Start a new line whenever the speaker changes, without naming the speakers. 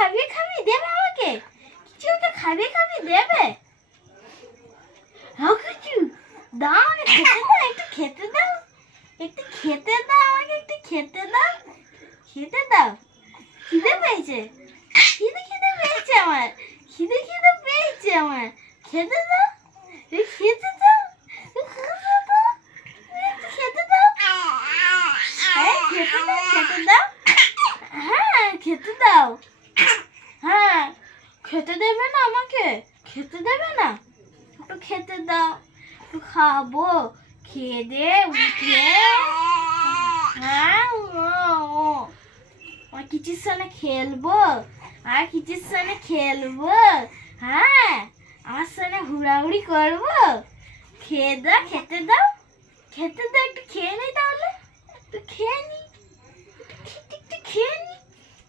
খাবিয়ে খাবিয়ে দেবে আমাকে? কিছু ওকে খাবিয়ে খাবিয়ে দেবে? হ্যাঁ কিছু? দাও খেতে দাও, একটু খেতে দাও। একটু খেতে দাও আমাকে, একটু খেতে দাও। খেতে দাও। খিদে পেয়েছে? খিদে খিদে পেয়েছে আমার। খিদে খিদে পেয়েছে আমার। খেতে দাও। খেতে দাও। খেতে দাও খেতে দাও খেতে দাও। হ্যাঁ খেতে দাও। হ্যাঁ খেতে দেবে না আমাকে? খেতে দেবে না? একটু খেতে দাও, একটু খাব। খেয়ে দে, উঠে। হ্যাঁ ও আর কিছুর সঙ্গে খেলব? আর কিছুর সঙ্গে খেলব? হ্যাঁ আমার সঙ্গে হুড়াহুড়ি করব? খেয়ে দাও, খেতে দাও। খেতে দাও, একটু